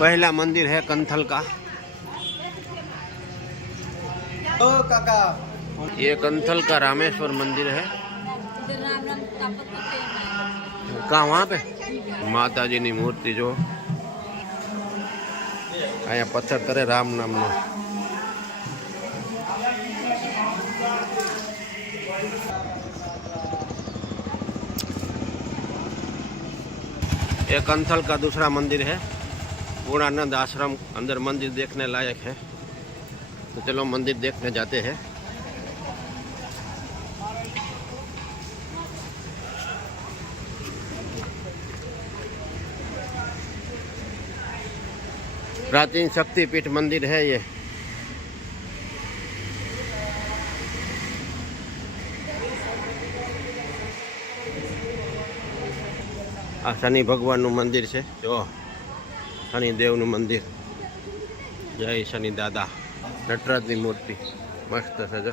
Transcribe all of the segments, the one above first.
पहला मंदिर है कंथल का। ओ काका ये कंथल का रामेश्वर मंदिर है। कहाँ वहाँ पे माता जी की मूर्ति जो अँ पत्थर तरे राम नाम नो। ये कंथल का दूसरा मंदिर है। पूर्णानंद आश्रम अंदर मंदिर देखने लायक है, तो चलो मंदिर देखने जाते हैं। प्राचीन शक्तिपीठ मंदिर है ये। आ शनि भगवान नु मंदिर है जो शनि देव नु मंदिर। जय शनि दादा। नटराज की मूर्ति मस्त है जो।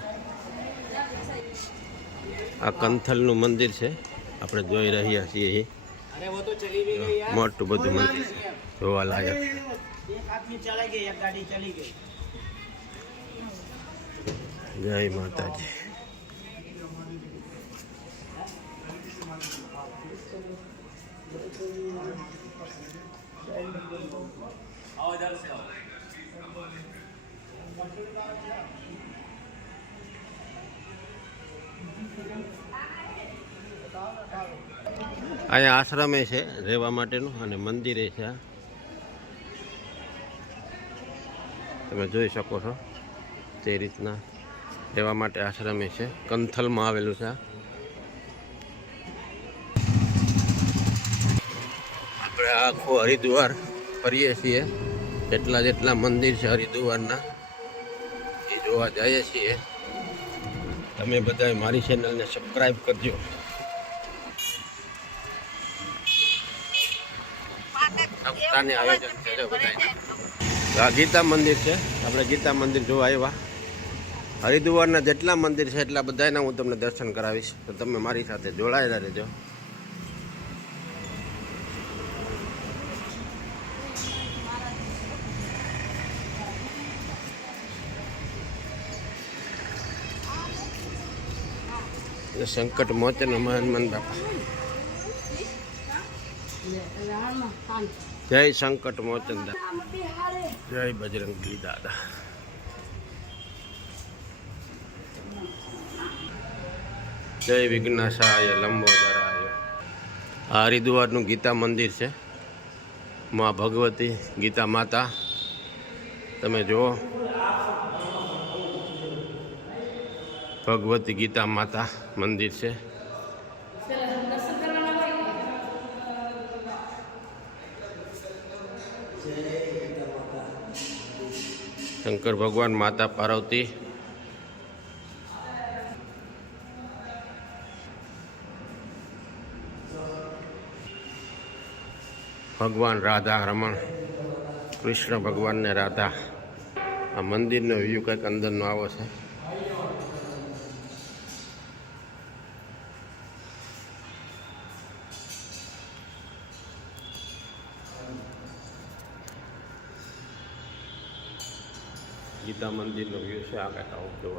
आ कंथल नु मंदिर है આપણે જોઈ રહ્યા છીએ। अरे वो तो चली भी गई यार। મોટું બધું મંદિર છે જોવા લાયક। एक आदमी चला गया, एक गाड़ी चली गई। जय माता जी। आओ इधर से आओ। અહીંયા આશ્રમે છે રહેવા માટેનું અને મંદિરે છે। આ તમે જોઈ શકો છો તે રીતના રહેવા માટે આશ્રમે છે। કંથલમાં આવેલું છે। આપણે આખો હરિદ્વાર ફરીએ છીએ। જેટલા જેટલા મંદિર છે હરિદ્વારના એ જોવા જઈએ છીએ। તમે બધા મારી ચેનલને સબસ્ક્રાઈબ કરજો। आयोजन आ गीता मंदिर है। अपने गीता मंदिर जो आया हरिद्वार जेटला मंदिर है एटला बधाना हूँ तमने दर्शन करावीश, तो तमे मारी साथे जोड़ायेला रहेजो। संकट मोचन हनुमान बापा। जय संकट मोचन दादा। जय बजरंगी दादा। जय विघ्नाशाय लंबोदराय। आ हरिद्वार नु गीता मंदिर है। माँ भगवती गीता माता तमे जो भगवती गीता माता मंदिर है। शंकर भगवान माता पार्वती भगवान राधा रमण कृष्ण भगवान ने राधा। आ मंदिर नो व्यू कंईक अंदर नो आवो छे। गीता मंदिर नो व्यू से आगे आओ जो।